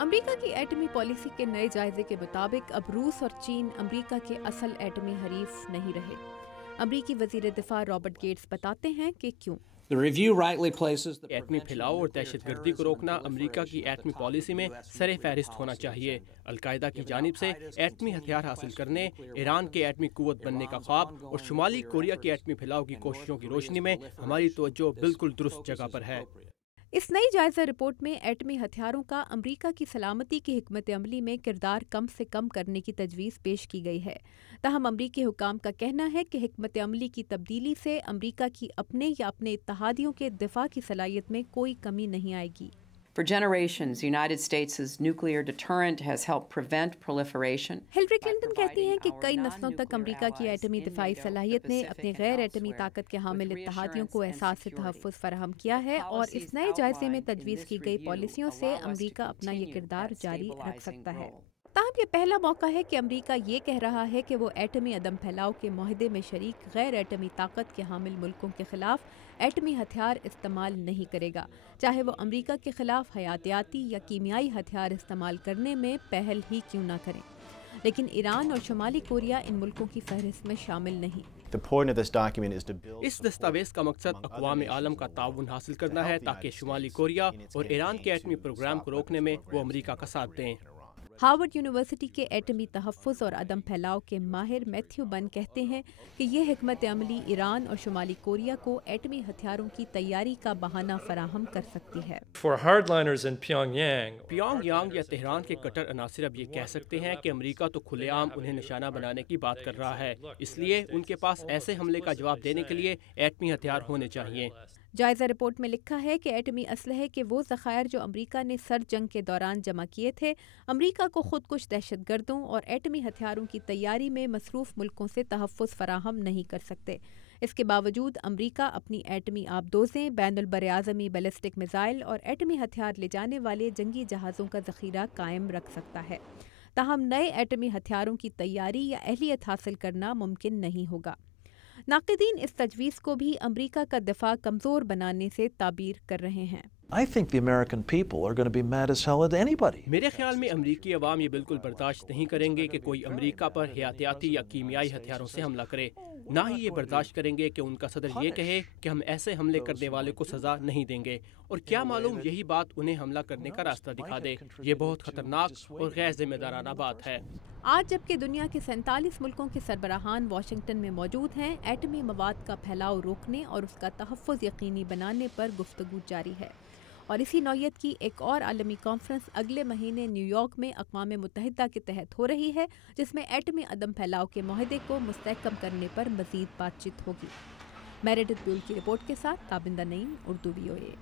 امریکہ کی ایٹمی پالیسی کے نئے جائزے کے مطابق اب روس اور چین امریکہ کے اصل ایٹمی حریف نہیں رہے۔ امریکی وزیر دفاع رابرٹ گیٹس بتاتے ہیں کہ کیوں۔ ایٹمی پھیلاؤ اور دہشت گردی کو روکنا امریکہ کی ایٹمی پالیسی میں سر فہرست ہونا چاہیے۔ القاعدہ کی جانب سے ایٹمی ہتھیار حاصل کرنے، ایران کے ایٹمی قوت بننے کا خواب اور شمالی کوریا کی ایٹمی پھیلاؤ کی کوششوں کی روشنی میں ہماری توجہ بالکل درست جگہ پر ہے۔ اس نئی جائزہ رپورٹ میں ایٹمی ہتھیاروں کا امریکہ کی سلامتی کی حکمت عملی میں کردار کم سے کم کرنے کی تجویز پیش کی گئی ہے۔ تاہم امریکی حکام کا کہنا ہے کہ حکمت عملی کی تبدیلی سے امریکہ کی اپنے یا اپنے اتحادیوں کے دفاع کی صلاحیت میں کوئی کمی نہیں آئے گی۔ For generations, the United States' nuclear deterrent has helped prevent proliferation. Hillary Clinton کہتی ہیں کہ کئی نسلوں تک امریکہ کی ایٹمی دفاعی صلاحیت نے اپنی غیر ایٹمی طاقت کے حامل اتحادیوں کو احساس تحفظ فراہم کیا ہے، اور اس نئے جائزے میں تجویز کی گئی پالیسیوں سے امریکہ اپنا یہ کردار جاری رکھ سکتا ہے۔ تاہم یہ پہلا موقع ہے کہ امریکہ یہ کہہ رہا ہے کہ وہ ایٹمی عدم پھیلاؤ کے معاہدے میں شریک غیر ایٹمی طاقت کے حامل ملکوں کے خلاف ایٹمی ہتھیار استعمال نہیں کرے گا، چاہے وہ امریکہ کے خلاف حیاتیاتی یا کیمیائی ہتھیار استعمال کرنے میں پہل ہی کیوں نہ کریں۔ لیکن ایران اور شمالی کوریا ان ملکوں کی فہرست میں شامل نہیں۔ اس دستاویز کا مقصد اقوام عالم کا تعاون حاصل کرنا ہے تاکہ شمالی کوریا اور ایران کے ایٹمی پروگرام کو روکنے میں وہ امریکہ کا ساتھ دیں۔ ہارورڈ یونیورسٹی کے ایٹمی تحفظ اور عدم پھیلاؤ کے ماہر میتھیو بن کہتے ہیں کہ یہ حکمت عملی ایران اور شمالی کوریا کو ایٹمی ہتھیاروں کی تیاری کا بہانہ فراہم کر سکتی ہے۔ پیونگ یانگ یا تہران کے کٹر عناصر اب یہ کہہ سکتے ہیں کہ امریکہ تو کھلے عام انہیں نشانہ بنانے کی بات کر رہا ہے، اس لیے ان کے پاس ایسے حملے کا جواب دینے کے لیے ایٹمی ہتھیار ہونے چاہیے۔ جائزہ رپورٹ میں لکھا ہے کہ ایٹمی اسلحے کے وہ ذخائر جو امریکہ نے سرد جنگ کے دوران جمع کیے تھے، امریکہ کو خود کش دہشت گردوں اور ایٹمی ہتھیاروں کی تیاری میں مصروف ملکوں سے تحفظ فراہم نہیں کر سکتے۔ اس کے باوجود امریکہ اپنی ایٹمی آبدوزیں، بین البراعظمی بیلسٹک میزائل اور ایٹمی ہتھیار لے جانے والے جنگی جہازوں کا ذخیرہ قائم رکھ سکتا ہے۔ تاہم نئے ایٹمی ہتھیاروں کی تیاری یا اہلیت حاصل کرنا ممکن نہیں ہوگا۔ ناقدین اس تجویز کو بھی امریکہ کا دفاع کمزور بنانے سے تعبیر کر رہے ہیں۔ میرے خیال میں امریکی عوام یہ بالکل برداشت نہیں کریں گے کہ کوئی امریکہ پر حیاتیاتی یا کیمیائی ہتھیاروں سے حملہ کرے، نہ ہی یہ برداشت کریں گے کہ ان کا صدر یہ کہے کہ ہم ایسے حملے کرنے والے کو سزا نہیں دیں گے، اور کیا معلوم یہی بات انہیں حملہ کرنے کا راستہ دکھا دے۔ یہ بہت خطرناک اور غیر ذمہ دارانہ بات ہے۔ آج جبکہ دنیا کے 47 ملکوں کے سربراہان واشنگٹن میں موجود ہیں، ایٹمی مواد کا پھیلاؤ روکنے اور اس کا تحفظ یقینی بنانے پر گفتگو جاری ہے، اور اسی نوعیت کی ایک اور عالمی کانفرنس اگلے مہینے نیو یارک میں اقوام متحدہ کے تحت ہو رہی ہے، جس میں ایٹمی عدم پھیلاؤ کے معاہدے کو مستحکم کرنے پر مزید بات چیت ہوگی۔ میریڈتھ بیول کی رپورٹ کے ساتھ تابندہ نعیم، اردو VOA۔